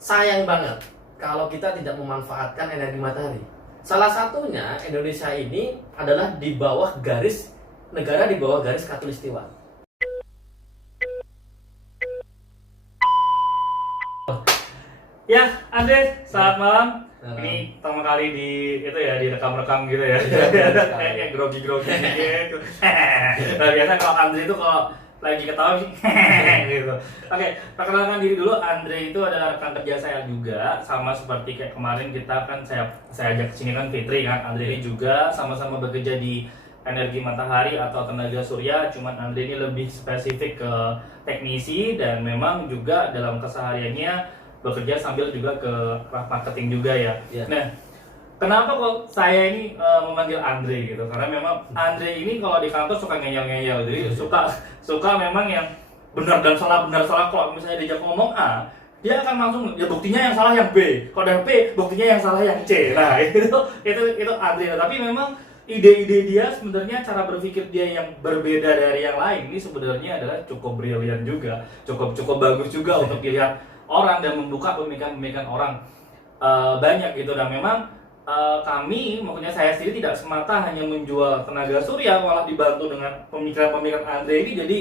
sayang banget kalau kita tidak memanfaatkan energi matahari. Salah satunya Indonesia ini adalah di bawah garis negara di bawah garis khatulistiwa. Ya, Andre, selamat malam. Ini pertama kali di itu ya direkam-rekam gitu ya. Kayak grogi-grogi gitu. Nah, biasa kalau Andre itu kalau lagi ketawa sih gitu. Oke, perkenalkan diri dulu. Andre itu adalah rekan kerja saya juga, sama seperti kayak kemarin kita kan saya ajak kesini kan Fitri kan. Andre ini juga sama-sama bekerja di energi matahari atau tenaga surya, cuman Andre ini lebih spesifik ke teknisi dan memang juga dalam kesehariannya bekerja sambil juga ke marketing juga ya. Yeah. Nah, kenapa kok saya ini memanggil Andre gitu? Karena memang Andre ini kalau di kantor suka ngeyel-ngeyel, jadi suka memang yang benar dan salah kalau misalnya diajak ngomong A, dia akan langsung ya buktinya yang salah yang B. Kalau dari B, buktinya yang salah yang C. Nah, itu Andre. Tapi memang ide-ide dia sebenarnya cara berpikir dia yang berbeda dari yang lain ini sebenarnya adalah cukup brilian juga, cukup bagus juga untuk dilihat orang dan membuka pemikiran-pemikiran orang banyak gitu. Dan memang kami, maksudnya saya sendiri tidak semata hanya menjual tenaga surya, malah dibantu dengan pemikiran-pemikiran Andre ini. Jadi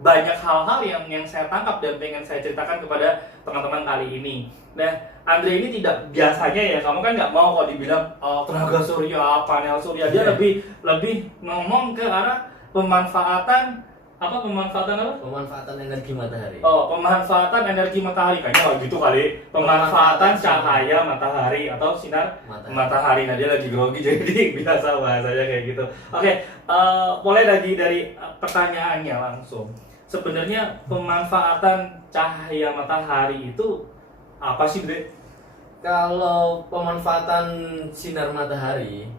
banyak hal-hal yang saya tangkap dan pengen saya ceritakan kepada teman-teman kali ini. Nah, Andre ini tidak biasanya ya, kamu kan nggak mau kalau dibilang tenaga surya, panel surya, dia lebih ngomong ke arah pemanfaatan apa? Pemanfaatan energi matahari. Oh, pemanfaatan energi matahari kayaknya gitu kali. Pemanfaatan cahaya matahari atau sinar matahari. Nah, dia lagi grogi jadi biasa bahasanya kayak gitu. Oke, mulai lagi dari pertanyaannya langsung. Sebenarnya pemanfaatan cahaya matahari itu apa sih, Bre? Kalau pemanfaatan sinar matahari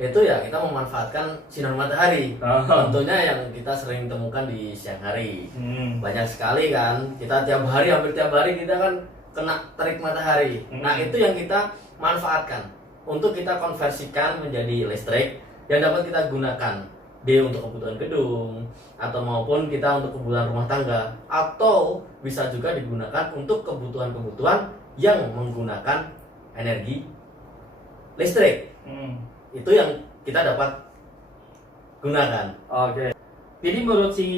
itu ya kita memanfaatkan sinar matahari. Tentunya yang kita sering temukan di siang hari. Banyak sekali kan, kita hampir tiap hari kita kan kena terik matahari. Nah, itu yang kita manfaatkan untuk kita konversikan menjadi listrik yang dapat kita gunakan untuk kebutuhan gedung atau maupun kita untuk kebutuhan rumah tangga, atau bisa juga digunakan untuk kebutuhan-kebutuhan yang menggunakan energi listrik. Itu yang kita dapat gunakan. Oke. Jadi menurut si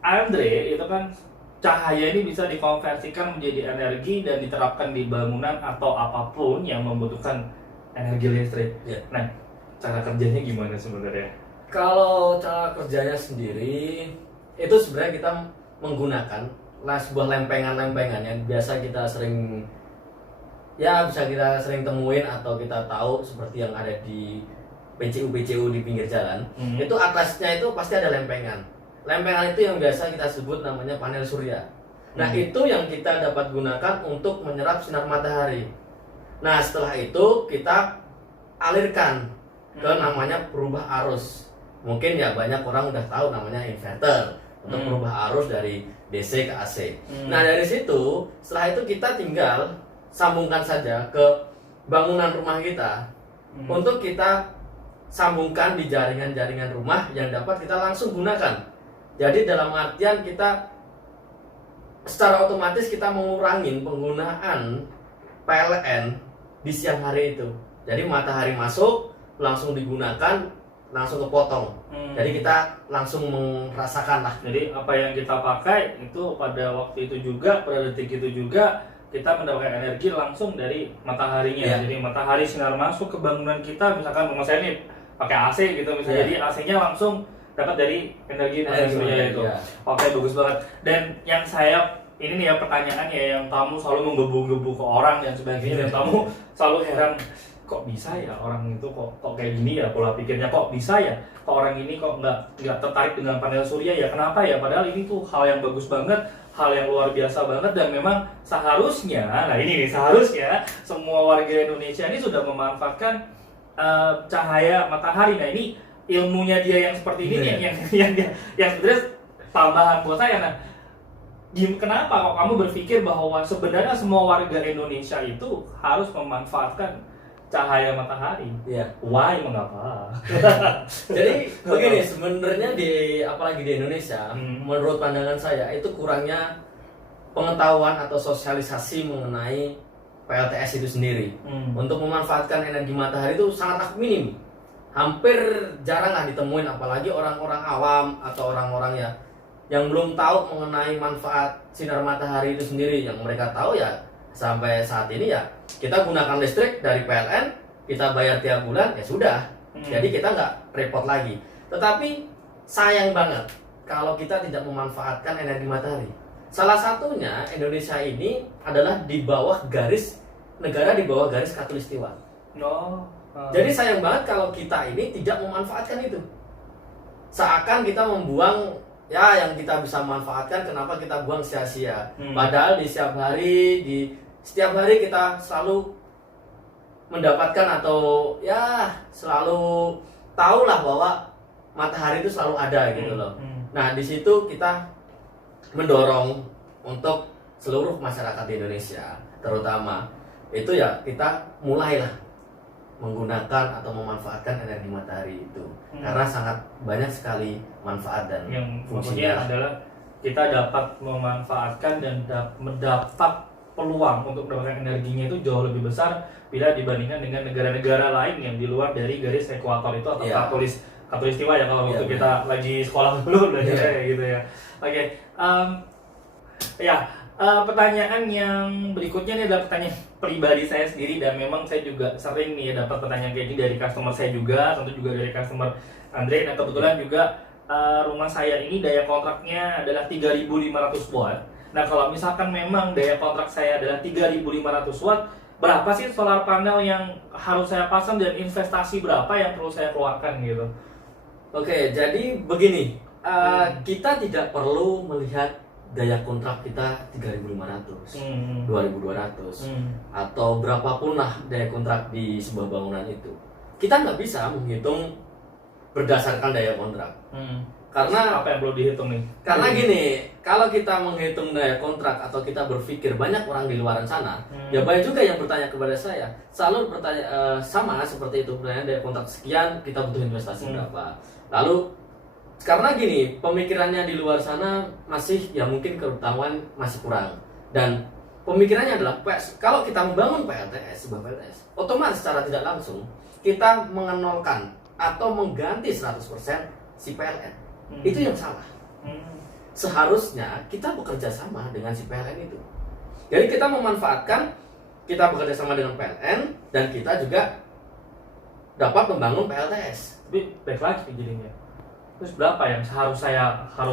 Andre itu kan cahaya ini bisa dikonversikan menjadi energi dan diterapkan di bangunan atau apapun yang membutuhkan energi listrik. Ya. Nah, cara kerjanya gimana sebenarnya? Kalau cara kerjanya sendiri itu sebenarnya kita menggunakan sebuah lempengan-lempengan yang biasa kita sering bisa kita sering temuin atau kita tahu seperti yang ada di PCU di pinggir jalan. Itu atasnya itu pasti ada lempengan. Lempengan itu yang biasa kita sebut namanya panel surya. Nah, itu yang kita dapat gunakan untuk menyerap sinar matahari. Nah, setelah itu kita alirkan ke namanya perubah arus. Mungkin ya banyak orang udah tahu namanya inverter untuk merubah arus dari DC ke AC. Nah, dari situ setelah itu kita tinggal sambungkan saja ke bangunan rumah kita untuk kita sambungkan di jaringan-jaringan rumah yang dapat kita langsung gunakan. Jadi dalam artian kita secara otomatis kita mengurangi penggunaan PLN di siang hari itu. Jadi matahari masuk langsung digunakan, langsung kepotong. Jadi kita langsung merasakan lah. Jadi apa yang kita pakai itu pada waktu itu juga, pada detik itu juga kita mendapatkan energi langsung dari mataharinya. Jadi matahari sinar masuk ke bangunan kita, misalkan rumah saya ini pakai AC gitu misalnya. Jadi AC-nya langsung dapat dari energi surya itu. Oke, bagus banget. Dan yang saya ini nih ya pertanyaan ya yang kamu selalu menggebu-gebu ke orang dan sebagainya, dan kamu selalu heran, kok bisa ya orang itu kok kayak gini ya pola pikirnya, kok bisa ya kok orang ini kok nggak tertarik dengan panel surya ya, kenapa ya, padahal ini tuh hal yang bagus banget, hal yang luar biasa banget, dan memang seharusnya, nah ini nih seharusnya semua warga Indonesia ini sudah memanfaatkan cahaya matahari. Nah, ini ilmunya dia yang seperti ini yang sebenarnya tambahan buat saya. Nah, kenapa kok kamu berpikir bahwa sebenarnya semua warga Indonesia itu harus memanfaatkan cahaya matahari? Why, mengapa? Jadi begini, sebenarnya apalagi di Indonesia, menurut pandangan saya itu kurangnya pengetahuan atau sosialisasi mengenai PLTS itu sendiri. Untuk memanfaatkan energi matahari itu sangatlah minim, hampir jarang lah ditemuin, apalagi orang-orang awam atau orang-orang ya yang belum tahu mengenai manfaat sinar matahari itu sendiri. Yang mereka tahu ya sampai saat ini ya kita gunakan listrik dari PLN, kita bayar tiap bulan ya sudah. Jadi kita nggak repot lagi. Tetapi sayang banget kalau kita tidak memanfaatkan energi matahari. Salah satunya Indonesia ini adalah di bawah garis negara di bawah garis khatulistiwa. Jadi sayang banget kalau kita ini tidak memanfaatkan itu. Seakan kita membuang ya yang kita bisa manfaatkan, kenapa kita buang sia-sia? Padahal di setiap hari kita selalu mendapatkan atau ya selalu tahulah bahwa matahari itu selalu ada gitu loh. Nah, di situ kita mendorong untuk seluruh masyarakat di Indonesia terutama itu ya kita mulailah menggunakan atau memanfaatkan energi matahari itu karena sangat banyak sekali manfaat dan yang fungsinya adalah kita dapat memanfaatkan dan mendapat peluang untuk mendapatkan energinya itu jauh lebih besar bila dibandingkan dengan negara-negara lain yang di luar dari garis ekuator itu atau khatulistiwa ya kalau waktu kita lagi sekolah dulu kayak gitu ya. Oke, pertanyaan yang berikutnya ini adalah pertanyaan pribadi saya sendiri dan memang saya juga sering nih dapat pertanyaan kayak ini dari customer saya juga, tentu juga dari customer Andre. Nah kebetulan juga rumah saya ini daya kontraknya adalah 3.500 watt. Nah kalau misalkan memang daya kontrak saya adalah 3.500 watt, berapa sih solar panel yang harus saya pasang dan investasi berapa yang perlu saya keluarkan gitu? Oke, jadi begini, kita tidak perlu melihat daya kontrak kita 3.500, 2.200, atau berapapun lah daya kontrak di sebuah bangunan itu. Kita nggak bisa menghitung berdasarkan daya kontrak. Karena apa yang perlu dihitung nih? Karena gini, kalau kita menghitung daya kontrak atau kita berpikir banyak orang di luar sana, ya banyak juga yang bertanya kepada saya, selalu bertanya sama seperti itu, pertanyaan daya kontrak sekian, kita butuh investasi berapa. Lalu karena gini, pemikirannya di luar sana masih ya mungkin ketahuan masih kurang. Dan pemikirannya adalah kalau kita membangun PLTS, sebuah PLTS, otomatis secara tidak langsung kita mengenolkan atau mengganti 100% si PLN. Itu yang salah. Seharusnya kita bekerja sama dengan si PLN itu. Jadi kita memanfaatkan, kita bekerja sama dengan PLN dan kita juga dapat membangun PLTS. Tapi baik lagi jadinya. Terus berapa yang harus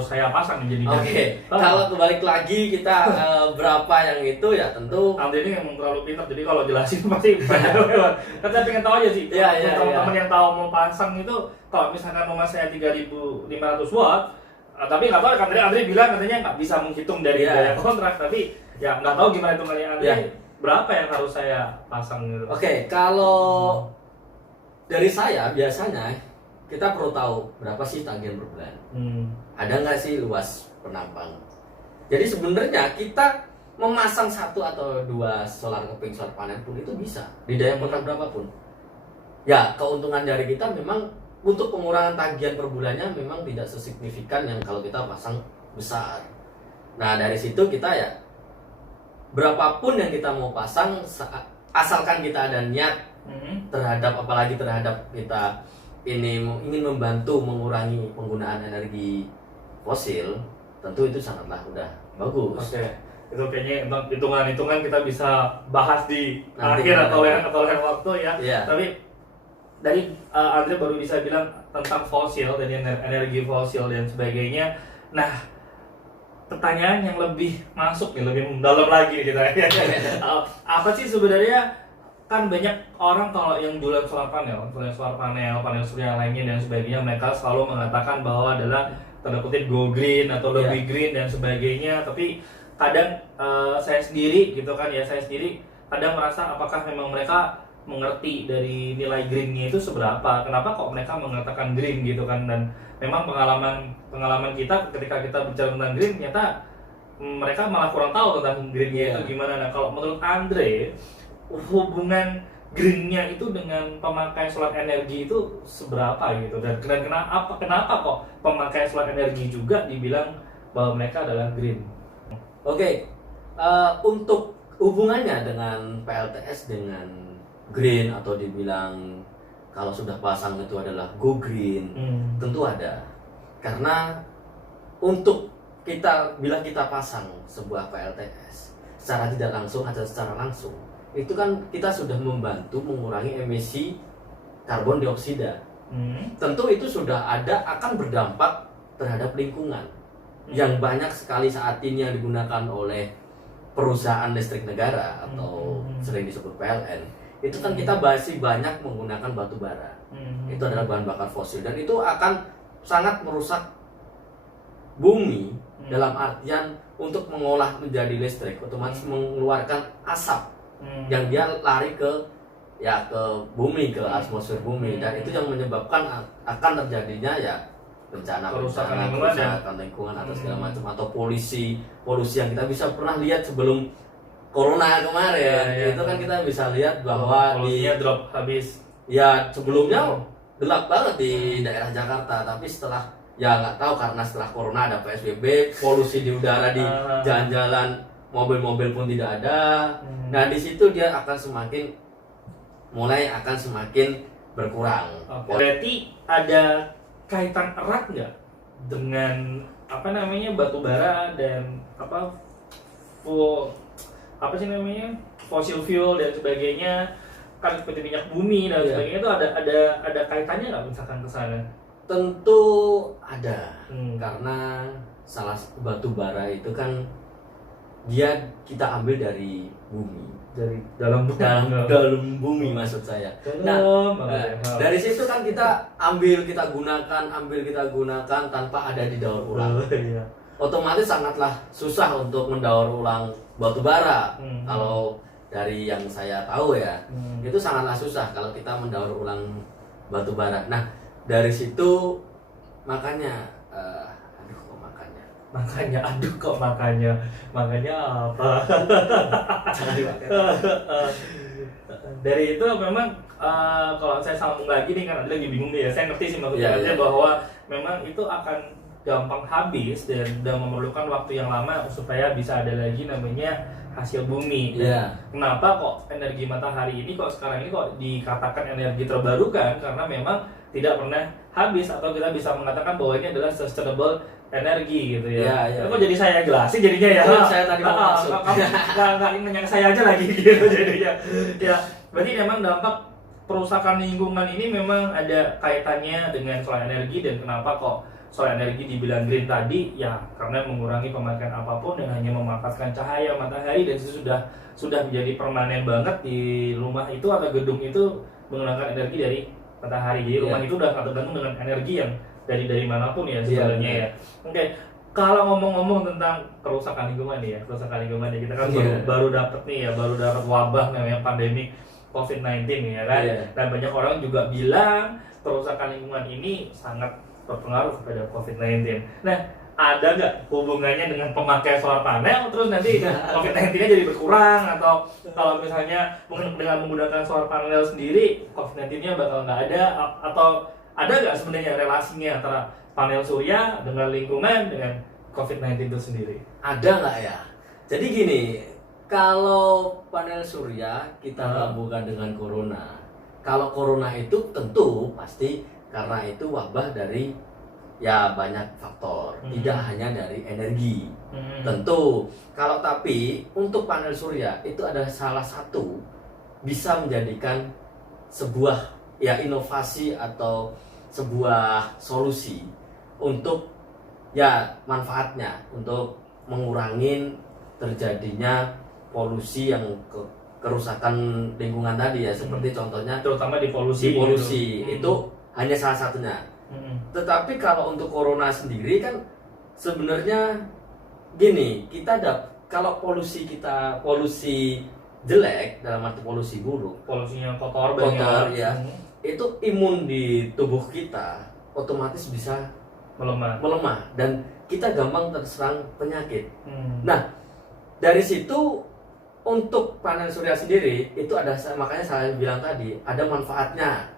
saya pasang jadinya? Oke, kalau kebalik lagi kita berapa yang itu ya tentu. Andre ini emang terlalu pintar, jadi kalau jelasin pasti banyak lewat. Kan saya pengen tahu aja sih. Teman-teman yang tahu mau pasang itu, kalau misalkan rumah saya 3.500 watt, tapi nggak tahu kan Andre bilang katanya nggak bisa menghitung dari daya kontrak, tapi ya nggak tahu gimana hitungannya Andre. Berapa yang harus saya pasang gitu? Oke, kalau dari saya biasanya kita perlu tahu berapa sih tagihan per bulan. Ada nggak sih luas penampang. Jadi sebenarnya kita memasang 1 atau 2 solar panel pun itu bisa di daya kontrak berapapun. Ya keuntungan dari kita memang untuk pengurangan tagihan per bulannya memang tidak sesignifikan yang kalau kita pasang besar. Nah dari situ kita ya berapapun yang kita mau pasang asalkan kita ada niat terhadap, apalagi terhadap kita ini ingin membantu mengurangi penggunaan energi fosil, tentu itu sangatlah udah bagus. Oke. Itu kayaknya hitungan-hitungan kita bisa bahas di akhir atau lain waktu ya. Tapi dari Andre baru bisa bilang tentang fosil dan energi fosil dan sebagainya. Nah, pertanyaan yang lebih masuk nih, lebih mendalam lagi kita ya. Apa sih sebenarnya, kan banyak orang kalau yang jualan solar panel surya lainnya dan sebagainya, mereka selalu mengatakan bahwa adalah tanda kutip go green atau lebih green dan sebagainya. Tapi kadang saya sendiri kadang merasa apakah memang mereka mengerti dari nilai greennya itu seberapa, kenapa kok mereka mengatakan green gitu kan. Dan memang pengalaman kita ketika kita bicara tentang green, ternyata mereka malah kurang tahu tentang greennya itu gimana. Nah kalau menurut Andre, hubungan greennya itu dengan pemakaian solar energi itu seberapa gitu, dan kenapa kok pemakai solar energi juga dibilang bahwa mereka adalah green? Oke, Untuk hubungannya dengan PLTS dengan green atau dibilang kalau sudah pasang itu adalah go green, tentu ada. Karena untuk bila kita pasang sebuah PLTS secara tidak langsung atau secara langsung, itu kan kita sudah membantu mengurangi emisi karbon dioksida. Tentu itu sudah akan berdampak terhadap lingkungan yang banyak sekali saat ini yang digunakan oleh perusahaan listrik negara atau sering disebut PLN. Itu kan kita masih banyak menggunakan batu bara. Itu adalah bahan bakar fosil dan itu akan sangat merusak bumi dalam artian untuk mengolah menjadi listrik otomatis mengeluarkan asap yang dia lari ke bumi, ke atmosfer bumi, dan itu yang menyebabkan akan terjadinya bencana kerusakan lingkungan atau segala macam, atau polusi yang kita bisa pernah lihat sebelum corona kemarin. Itu kan kita bisa lihat bahwa polusinya drop habis. Ya sebelumnya gelap banget di daerah Jakarta, tapi setelah nggak tahu karena setelah corona ada PSBB, polusi di udara di jalan-jalan, mobil-mobil pun tidak ada. Nah di situ dia akan semakin berkurang. Berarti ada kaitan erat nggak dengan batu bara dan fossil fuel dan sebagainya, kan seperti minyak bumi dan sebagainya, itu ada kaitannya nggak misalkan ke sana? Tentu ada, karena salah batu bara itu kan kita ambil dari bumi, dari dalam bumi maksud saya. Dari situ kan kita kita gunakan tanpa ada didaur ulang. Otomatis sangatlah susah untuk mendaur ulang batu bara. Kalau dari yang saya tahu itu sangatlah susah kalau kita mendaur ulang batu bara. Nah dari situ makanya apa? Dari itu memang kalau saya sambung lagi nih, kan lagi bingung nih saya ngerti sih maksudnya bahwa memang itu akan gampang habis dan memerlukan waktu yang lama supaya bisa ada lagi namanya hasil bumi. Kenapa kok energi matahari ini sekarang ini dikatakan energi terbarukan? Karena memang tidak pernah habis, atau kita bisa mengatakan bahwa ini adalah sustainable energi gitu ya. Kok jadi saya jelasin jadinya ya? Saya tadi mau masuk. Nggak nanya ke saya aja lagi gitu jadinya. Berarti memang dampak perusakan lingkungan ini memang ada kaitannya dengan solar energi. Dan kenapa kok solar energi dibilang green tadi? Karena mengurangi pemakaian apapun dan hanya memanfaatkan cahaya matahari, dan itu sudah menjadi permanen banget di rumah itu atau gedung itu menggunakan energi dari matahari. Jadi rumah itu udah tergantung dengan energi yang dari manapun sebenarnya. Oke. Kalau ngomong-ngomong tentang kerusakan lingkungan kita kan baru dapat wabah namanya pandemi COVID-19 kan. Dan banyak orang juga bilang kerusakan lingkungan ini sangat berpengaruh kepada COVID-19. Nah, ada nggak hubungannya dengan pemakaian solar panel terus nanti COVID-19-nya jadi berkurang, atau kalau misalnya dengan menggunakan solar panel sendiri COVID-19-nya bakal nggak ada, atau ada nggak sebenarnya relasinya antara panel surya dengan lingkungan dengan COVID-19 itu sendiri? Ada nggak ya? Jadi gini, kalau panel surya kita gabungkan dengan corona. Kalau corona itu tentu pasti karena itu wabah dari banyak faktor, tidak hanya dari energi. Tentu. Tapi untuk panel surya itu adalah salah satu bisa menjadikan sebuah inovasi atau sebuah solusi untuk manfaatnya untuk mengurangi terjadinya polusi yang kerusakan lingkungan tadi seperti contohnya terutama di polusi itu hanya salah satunya. Tetapi kalau untuk corona sendiri kan sebenarnya gini, kalau polusi jelek dalam arti polusi buruk, polusinya kotor itu imun di tubuh kita otomatis bisa melemah dan kita gampang terserang penyakit. Nah, dari situ untuk panel surya sendiri itu makanya saya bilang tadi ada manfaatnya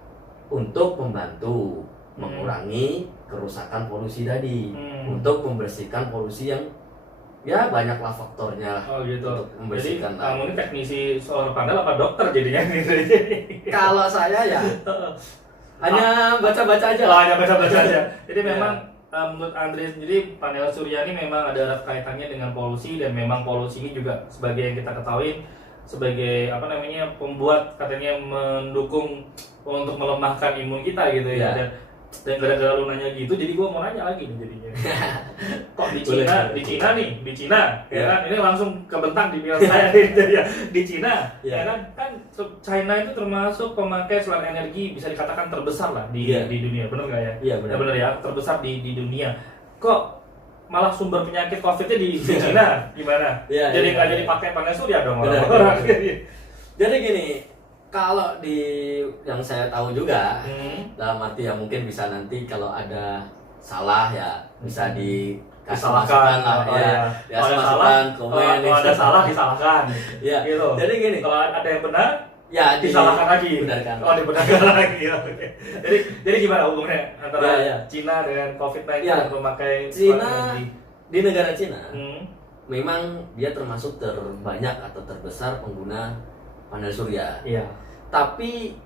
untuk membantu mengurangi kerusakan polusi tadi, untuk membersihkan polusi yang ya banyaklah faktornya lah Oh gitu. untuk Jadi membersihkan. kamu ini teknisi solar panel apa dokter jadinya gitu? Kalau saya ya hanya baca-baca aja Oh, lah. hanya baca-baca aja. Jadi Ya. memang menurut Andre sendiri panel surya ini memang ada erat kaitannya dengan polusi, dan memang polusi ini juga sebagai yang kita ketahui sebagai apa namanya pembuat katanya mendukung untuk melemahkan imun kita gitu ya. Ya. Dan gara-gara lu nanya gitu, jadi gua mau nanya lagi nih jadinya. Kok di Boleh, Cina, boleh. di Cina nih, di Cina, ya Ya. kan? Ini langsung kebentang di pikiran saya gitu ya. Di Cina, Ya. ya kan? Kan China itu termasuk pemakai solar energi bisa dikatakan terbesar lah di Ya. dunia, bener nggak ya? Iya Ya, benar. bener ya, terbesar di dunia. Kok malah sumber penyakit COVID-nya di Cina? Gimana? Ya, Jadi ya, nggak ya. jadi pakai panel surya dong Benar, orang-orang. benar. Jadi gini, kalau di yang saya tahu juga, dalam arti ya mungkin bisa nanti kalau ada salah ya bisa dikasih Disalahkan masukan lah oh, ya. ya. Kasih Kalau ada salah, masukan, komen. kalau ada salah disalahkan. Ya. Gitu. Jadi gini, Kalau ada yang benar ya disalahkan lagi. benarkan. Oh, dibenarkan lagi. Ya, oke. Jadi gimana hubungannya antara Ya, ya. Cina dengan COVID-19 Ya. dan memakai Cina energi? di negara Cina Hmm. memang dia termasuk terbanyak atau terbesar pengguna panel surya. Iya. Tapi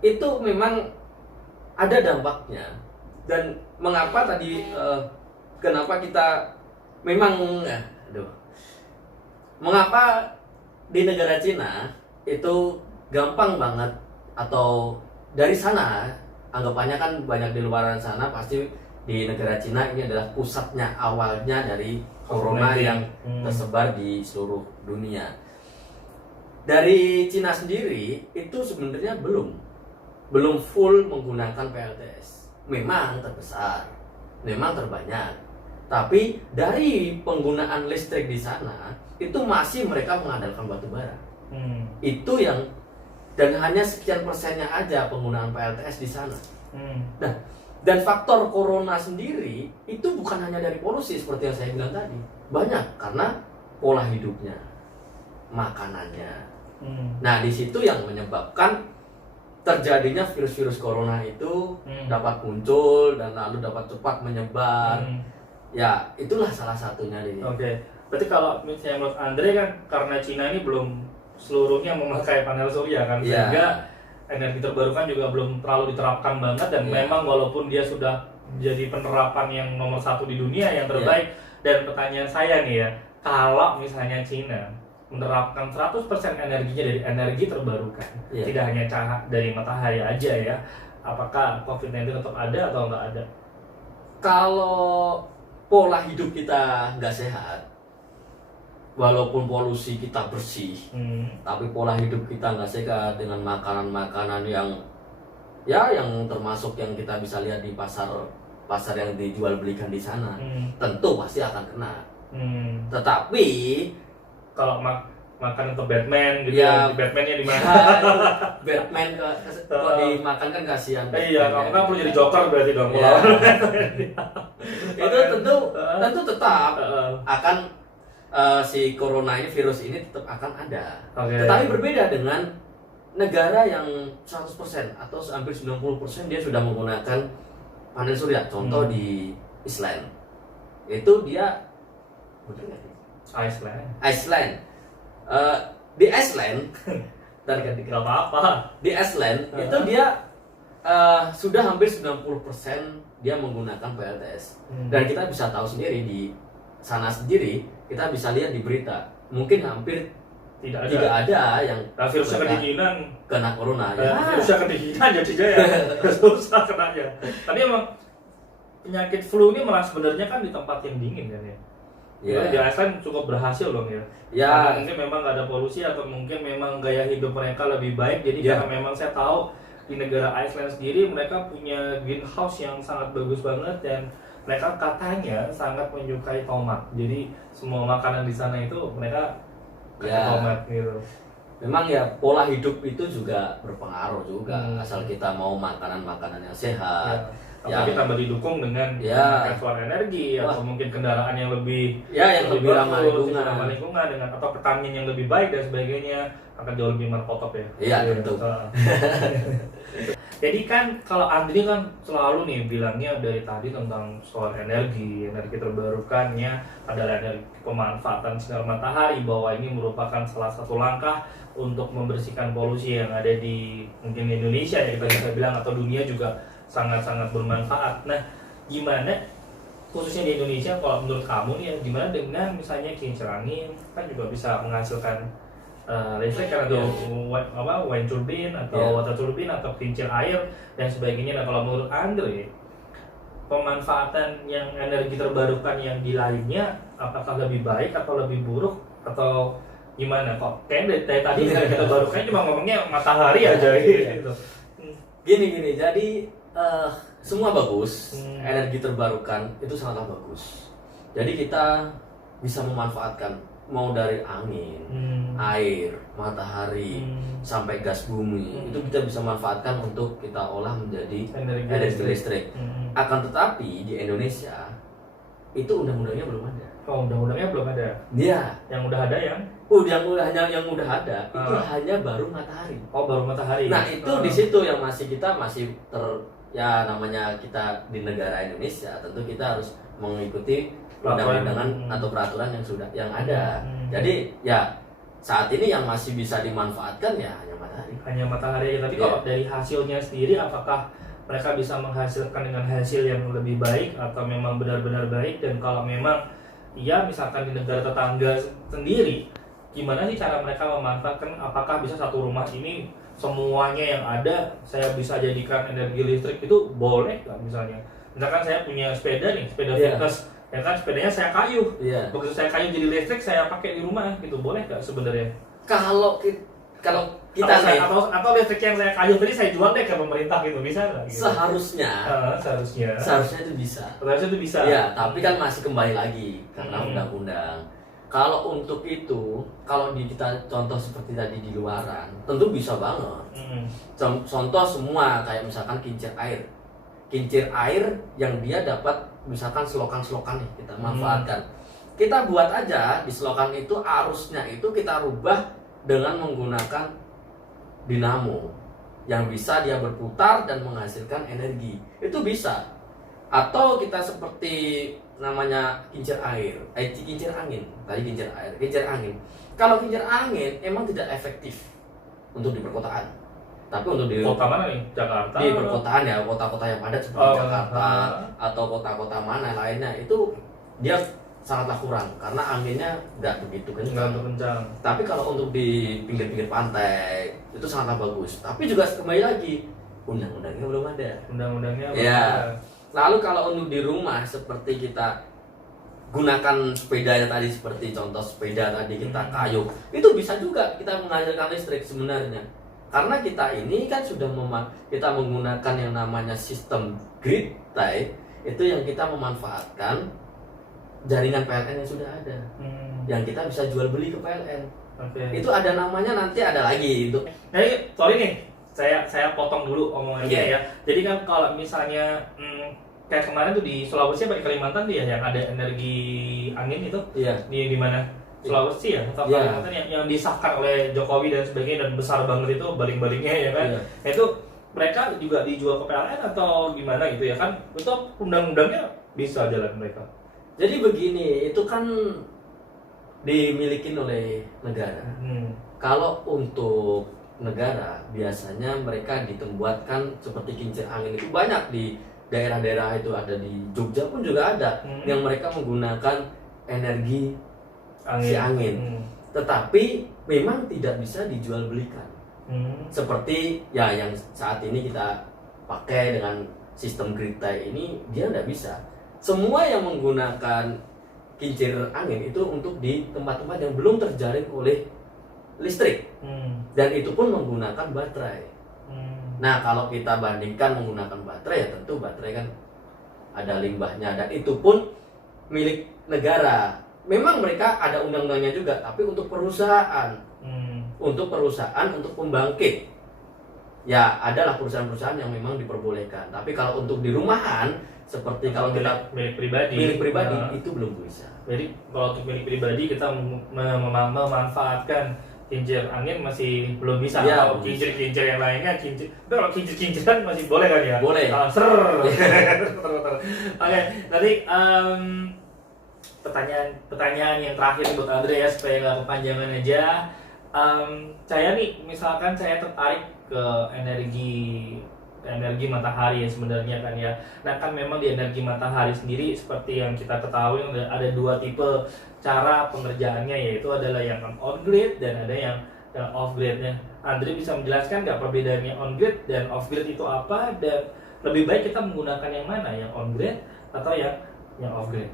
itu memang ada dampaknya. Dan mengapa tadi kenapa kita memang mengapa di negara Cina itu gampang banget, atau dari sana anggapannya kan banyak di luar sana, pasti di negara Cina ini adalah pusatnya awalnya dari corona COVID-19. yang tersebar di seluruh dunia. Dari Cina sendiri itu sebenarnya belum full menggunakan PLTS. Memang terbesar, memang terbanyak. Tapi dari penggunaan listrik di sana itu masih mereka mengandalkan batu bara. Itu yang, dan hanya sekian persennya aja penggunaan PLTS di sana. Nah, dan faktor corona sendiri itu bukan hanya dari polusi seperti yang saya bilang tadi. Banyak karena pola hidupnya, makanannya. Nah, di situ yang menyebabkan terjadinya virus-virus corona itu dapat muncul dan lalu dapat cepat menyebar. Ya, itulah salah satunya di. Oke. Berarti kalau misalnya menurut Andre kan karena Cina ini belum seluruhnya memakai panel surya kan, Iya. sehingga energi terbarukan juga belum terlalu diterapkan banget, dan Iya. memang walaupun dia sudah jadi penerapan yang nomor 1 di dunia yang terbaik. Dan pertanyaan saya nih ya, kalau misalnya Cina menerapkan 100% energinya dari energi terbarukan, Iya. tidak hanya cahaya dari matahari aja ya, apakah COVID-19 tetap ada atau nggak ada? Kalau pola hidup kita nggak sehat, walaupun polusi kita bersih, tapi pola hidup kita nggak sehat dengan makanan-makanan yang termasuk yang kita bisa lihat di pasar yang dijual belikan di sana, tentu pasti akan kena. Tetapi Kalau makan untuk Batman gitu Ya. ya, Batman-nya di mana? Batman kok dimakan kan kasihan. Iya, kamu kan perlu jadi Joker berarti dong. Iya. Itu tentu tetap akan si corona ini, virus ini tetap akan ada. Oke. Tetapi berbeda dengan negara yang 100% atau hampir 90% dia sudah menggunakan panel surya. Contoh di Iceland. Itu dia bener nggak sih? Iceland. Di Iceland dan Gak apa-apa. di Iceland itu dia sudah hampir 90% dia menggunakan PLTS. Dan kita bisa tahu sendiri di sana sendiri, kita bisa lihat di berita, mungkin hampir Tidak tidak ada. ada yang Nah, virusnya mereka kedinginan. kena corona. Virusnya kedinginan jadinya ya. Susah kenanya. Tapi emang penyakit flu ini malah sebenarnya kan di tempat yang dingin kan ya. Ya. Di Iceland cukup berhasil dong ya. Ya. Karena mungkin memang nggak ada polusi, atau mungkin memang gaya hidup mereka lebih baik. Jadi Ya. karena memang saya tahu di negara Iceland sendiri mereka punya greenhouse yang sangat bagus banget, dan mereka katanya sangat menyukai tomat. Jadi semua makanan di sana itu mereka pakai Ya. tomat gitu. Memang ya pola hidup itu juga berpengaruh juga, asal Hmm. kita mau makanan-makanan yang Ya. sehat. Apalagi tambah didukung dengan Ya. memakai solar energi, atau Wah. mungkin kendaraan yang lebih Ya, yang lebih ramah bagus, lingkungan. ramah lingkungan, dengan atau pertanian yang lebih baik dan sebagainya, akan jauh lebih markotop ya. Iya, tentu. Jadi kan kalau Andri kan selalu nih bilangnya dari tadi tentang soal energi terbarukannya, adalah energi pemanfaatan sinar matahari, bahwa ini merupakan salah satu langkah untuk membersihkan polusi yang ada di mungkin Indonesia ya kita bisa bilang, atau dunia juga sangat-sangat bermanfaat. Nah, gimana khususnya di Indonesia kalau menurut kamu nih ya, gimana dengan misalnya kincir angin kan juga bisa menghasilkan listrik kan, atau wind turbine atau water turbine atau kincir air dan sebagainya. Nah, kalau menurut Andre, pemanfaatan yang energi terbarukan yang di lainnya apakah lebih baik atau lebih buruk atau gimana? Kok kayak dari tadi energi terbarukan cuma ngomongnya matahari aja gitu. Gini, jadi semua bagus. Energi terbarukan itu sangatlah bagus. Jadi kita bisa memanfaatkan mau dari angin, air, matahari, sampai gas bumi, itu kita bisa manfaatkan untuk kita olah menjadi energi listrik. Akan tetapi di Indonesia itu undang-undangnya belum ada. Oh, undang-undangnya belum ada. Iya. Yang udah ada yang? Yang udah ada itu hanya baru matahari. Oh, baru matahari. Nah, itu di situ yang kita masih ya namanya kita di negara Indonesia, tentu kita harus mengikuti undang-undangan atau peraturan yang ada. Jadi ya saat ini yang masih bisa dimanfaatkan ya hanya matahari. Hanya matahari. Tapi kalau dari hasilnya sendiri, apakah mereka bisa menghasilkan dengan hasil yang lebih baik atau memang benar-benar baik? Dan kalau memang ya misalkan di negara tetangga sendiri, gimana sih cara mereka memanfaatkan? Apakah bisa satu rumah ini semuanya yang ada saya bisa jadikan energi listrik? Itu boleh nggak? Misalkan saya punya sepeda nih, sepeda Vickers, ya kan sepedanya saya kayu. Begitu saya kayu jadi listrik, saya pakai di rumah, gitu boleh nggak sebenarnya? Kalau kita atau listrik yang saya kayu tadi saya jual deh ke pemerintah gitu, bisa nggak? Gitu? Seharusnya itu bisa. Seharusnya itu bisa. Ya, tapi kan masih kembali lagi karena undang-undang. Kalau untuk itu, kalau kita contoh seperti tadi di luaran, tentu bisa banget. Contoh semua kayak misalkan kincir air yang dia dapat misalkan selokan-selokan nih kita manfaatkan. Kita buat aja di selokan itu arusnya itu kita rubah dengan menggunakan dinamo yang bisa dia berputar dan menghasilkan energi. Itu bisa. Atau kita seperti namanya kincir angin. Kalau kincir angin emang tidak efektif untuk di perkotaan. Tapi untuk di kota mana nih? Jakarta? Di perkotaan ya, kota-kota yang padat seperti Jakarta atau kota-kota mana lainnya itu dia sangatlah kurang karena anginnya nggak begitu kencang. Tapi kalau untuk di pinggir-pinggir pantai itu sangatlah bagus. Tapi juga kembali lagi undang-undangnya belum ada. Ya. Lalu kalau untuk di rumah seperti kita gunakan sepedanya tadi, seperti contoh sepeda tadi kita kayu, itu bisa juga kita menghasilkan listrik sebenarnya. Karena kita ini kan sudah kita menggunakan yang namanya sistem grid tie, itu yang kita memanfaatkan jaringan PLN yang sudah ada, yang kita bisa jual beli ke PLN. Itu ada namanya, nanti ada lagi itu. Sorry nih, saya potong dulu omongannya ya. Jadi kan kalau misalnya kayak kemarin tuh di Sulawesi atau di Kalimantan tuh ya yang ada energi angin itu, di mana? Sulawesi ya, atau Kalimantan yang disahkan oleh Jokowi dan sebagainya, dan besar banget itu baling-balingnya ya kan. Itu mereka juga dijual ke PLN atau gimana gitu ya kan? Itu undang-undangnya bisa jalan mereka. Jadi begini, itu kan dimiliki oleh negara. Kalau untuk negara biasanya mereka ditembuatkan seperti kincir angin itu banyak di daerah-daerah itu, ada di Jogja pun juga ada yang mereka menggunakan energi angin. Tetapi memang tidak bisa dijual belikan. Seperti ya yang saat ini kita pakai dengan sistem grid tie ini, dia tidak bisa. Semua yang menggunakan kincir angin itu untuk di tempat-tempat yang belum terjaring oleh listrik, dan itu pun menggunakan baterai. Nah, kalau kita bandingkan menggunakan baterai, ya tentu baterai kan ada limbahnya, dan itu pun milik negara. Memang mereka ada undang-undangnya juga, tapi untuk perusahaan, untuk pembangkit, ya adalah perusahaan-perusahaan yang memang diperbolehkan. Tapi kalau untuk di rumahan, seperti kalau kita milik pribadi itu belum bisa. Jadi kalau untuk milik pribadi kita memanfaatkan kincir angin masih belum bisa. Iya, Kalau belum kincir-kincir yang lainnya tapi kalau kincir-kincir kan masih boleh kan ya? Boleh. Ser. Oke, tadi pertanyaan yang terakhir buat Andre ya, supaya nggak kepanjangan aja. Saya nih, misalkan saya tertarik ke energi matahari ya sebenarnya kan ya. Nah kan memang di energi matahari sendiri seperti yang kita ketahui ada dua tipe cara pengerjaannya, yaitu adalah yang on grid dan ada yang off gridnya. Andre bisa menjelaskan nggak perbedaannya on grid dan off grid itu apa, dan lebih baik kita menggunakan yang mana, yang on grid atau yang off grid?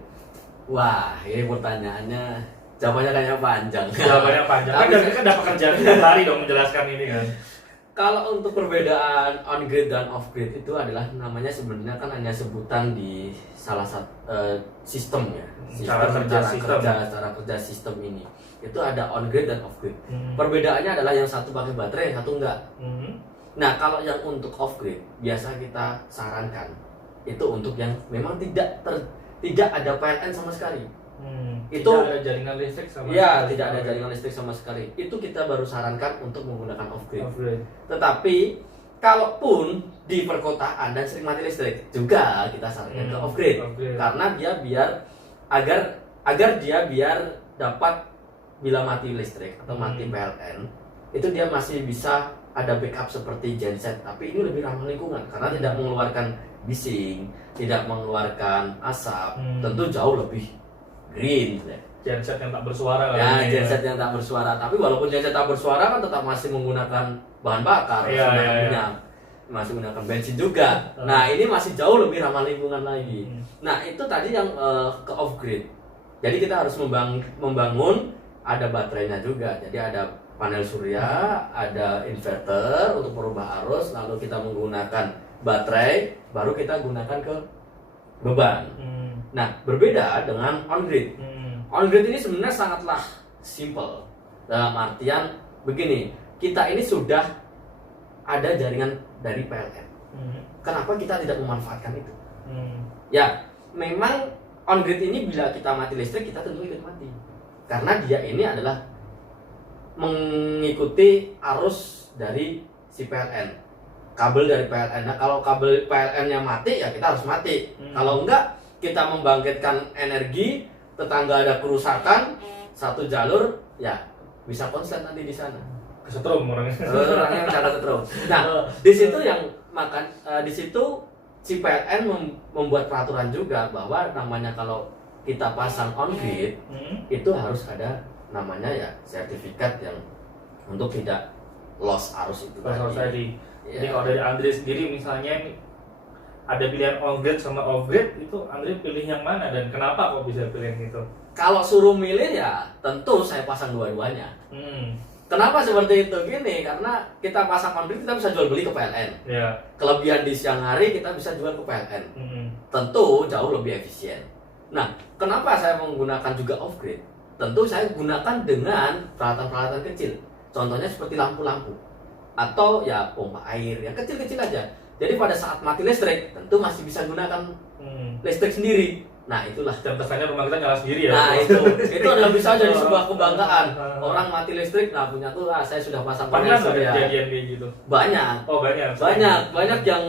Wah, ini pertanyaannya jawabannya kayaknya panjang. Jawabannya panjang. Kan kita dapat kerjaan tiap hari dong menjelaskan ini kan. Kalau untuk perbedaan on grid dan off grid itu adalah namanya sebenarnya kan hanya sebutan di salah satu sistem ya. Cara kerja sistem ini. Itu ada on grid dan off grid. Perbedaannya adalah yang satu pakai baterai, yang satu enggak. Nah, kalau yang untuk off grid biasa kita sarankan itu untuk yang memang tidak ada PLN sama sekali. Itu tidak ada jaringan listrik sama ya, sekali. tidak ada jaringan listrik sama sekali. Itu kita baru sarankan untuk menggunakan off grid. Off grid. Tetapi kalaupun di perkotaan dan sering mati listrik juga kita sarankan ke off grid. Karena dia biar agar dia biar dapat bila mati listrik atau mati PLN itu dia masih bisa ada backup seperti genset, tapi ini lebih ramah lingkungan karena tidak mengeluarkan bising, tidak mengeluarkan asap, tentu jauh lebih green. Genset yang tak bersuara ya, genset yang tak bersuara. Tapi walaupun genset tak bersuara kan tetap masih menggunakan bahan bakar, minyak, masih menggunakan bensin juga. Nah, ini masih jauh lebih ramah lingkungan lagi. Nah, itu tadi yang ke off grid. Jadi kita harus membangun ada baterainya juga. Jadi ada panel surya, ada inverter untuk merubah arus, lalu kita menggunakan baterai, baru kita gunakan ke beban. Nah, berbeda dengan on grid. On grid ini sebenarnya sangatlah simple. Dalam artian begini, kita ini sudah ada jaringan dari PLN. Kenapa kita tidak memanfaatkan itu? Ya, memang on grid ini bila kita mati listrik, kita tentu ikut mati. Karena dia ini adalah mengikuti arus dari si PLN, kabel dari PLN. Nah, kalau kabel PLN-nya mati, ya kita harus mati. Kalau enggak, kita membangkitkan energi, tetangga ada kerusakan, satu jalur, ya bisa konslet nanti di sana. Kesetrum orangnya. Orangnya bisa kesetrum. Nah, di situ yang di situ si PLN membuat peraturan juga bahwa namanya kalau kita pasang on grid, itu harus ada namanya ya sertifikat yang untuk tidak loss arus itu tadi. Ya. Jadi kalau dari Andre sendiri misalnya ada pilihan on grid sama off grid, itu Andre pilih yang mana dan kenapa kok bisa pilih itu? Kalau suruh milih ya tentu saya pasang dua-duanya. Kenapa seperti itu? Gini, karena kita pasang on grid kita bisa jual beli ke PLN. Ya. Kelebihan di siang hari kita bisa jual ke PLN. Tentu jauh lebih efisien. Nah, kenapa saya menggunakan juga off grid? Tentu saya gunakan dengan peralatan-peralatan kecil. Contohnya seperti lampu-lampu atau ya pompa air yang kecil-kecil aja. Jadi pada saat mati listrik tentu masih bisa gunakan listrik sendiri. Nah, itulah. Dan kesannya rumah kita nyala sendiri ya. Nah, itu adalah bisa jadi sebuah kebanggaan. Orang mati listrik, nah punya tuh saya sudah pasang panel surya. Kejadian kayak gitu. Banyak. Oh, banyak. Banyak yang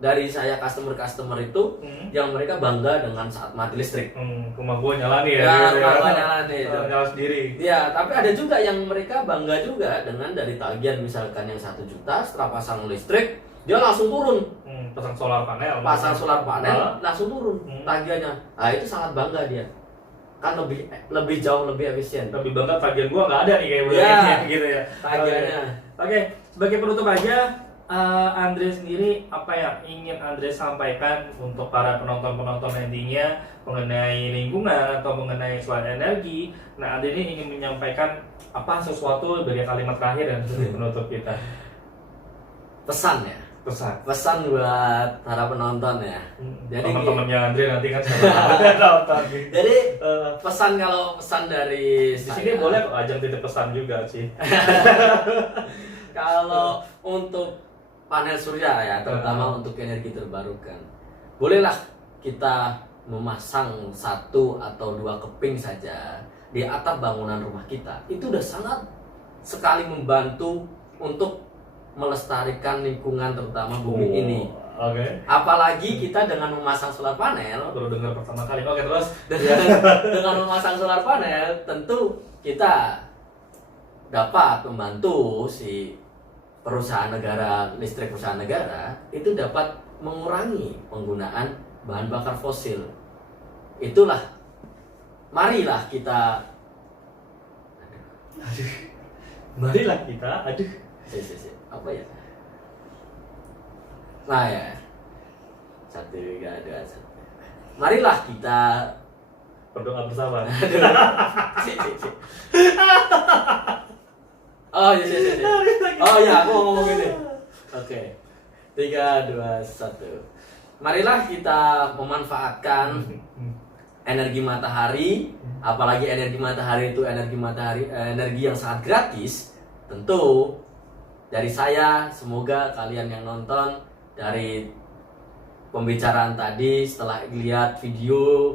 dari saya customer itu yang mereka bangga dengan saat mati listrik. Rumah gua nyala nih ya. Rumah gua nyala nih. Nyala sendiri. Ya, tapi ada juga yang mereka bangga juga dengan dari tagihan misalkan yang 1 juta setelah pasang listrik dia langsung turun. Pasang solar panel. Langsung turun tagihannya. Nah, itu sangat bangga dia. Kan lebih jauh lebih efisien. Lebih bangga tagihan gua nggak ada nih kayak gitu ya. Tagihannya. Oke, sebagai penutup aja, Andre sendiri apa yang ingin Andre sampaikan untuk para penonton-penonton nantinya mengenai lingkungan atau mengenai soal energi? Nah, Andre ini ingin menyampaikan apa sesuatu sebagai kalimat terakhir dan sebagai penutup kita? Pesan ya. Pesan buat para penonton ya. Jadi teman-temannya Andre nanti kan nonton. Jadi pesan dari di sini boleh kok ajang titip pesan juga sih. Kalau untuk panel surya ya, terutama untuk energi terbarukan, bolehlah kita memasang 1 atau 2 keping saja di atap bangunan rumah kita. Itu udah sangat sekali membantu untuk melestarikan lingkungan terutama bumi ini. Oke. Apalagi kita dengan memasang solar panel, Baru dengar pertama kali. Oke, terus. dengan memasang solar panel tentu kita dapat membantu si perusahaan negara, listrik perusahaan negara itu dapat mengurangi penggunaan bahan bakar fosil. Itulah, marilah kita Marilah kita, apa ya? Nah ya, 1, 2, 1. Marilah kita berdoa bersama. Oh iya, oh ya, aku mau ngomong ini. Oke, 3, 2, 1. Marilah kita memanfaatkan energi matahari, apalagi energi matahari itu energi yang sangat gratis. Tentu dari saya, semoga kalian yang nonton dari pembicaraan tadi setelah lihat video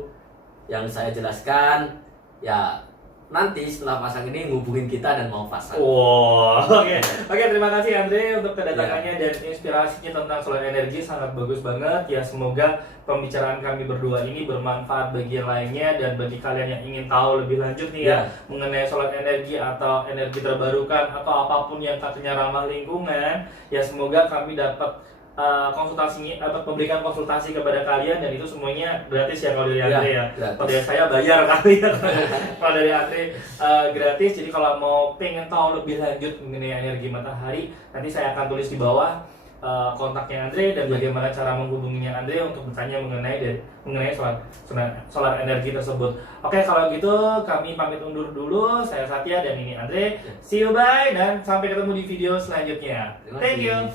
yang saya jelaskan, ya nanti setelah pasang ini ngubungin kita dan mau pasang. Wow, oke. Terima kasih Andre untuk kedatangannya dan inspirasinya tentang solar energi, sangat bagus banget. Ya, semoga pembicaraan kami berdua ini bermanfaat bagi yang lainnya, dan bagi kalian yang ingin tahu lebih lanjut nih ya mengenai solar energi atau energi terbarukan atau apapun yang katanya ramah lingkungan, ya semoga kami dapat memberikan konsultasi kepada kalian, dan itu semuanya gratis ya kalau dari Andre ya. Kalau dari saya bayar kali ya. Kalau dari Andre gratis. Jadi kalau mau pengen tahu lebih lanjut mengenai energi matahari, nanti saya akan tulis di bawah kontaknya Andre dan bagaimana cara menghubunginya Andre untuk bertanya mengenai solar energi tersebut. Oke, kalau gitu kami pamit undur dulu. Saya Satya dan ini Andre. See you, bye, dan sampai ketemu di video selanjutnya. Thank you.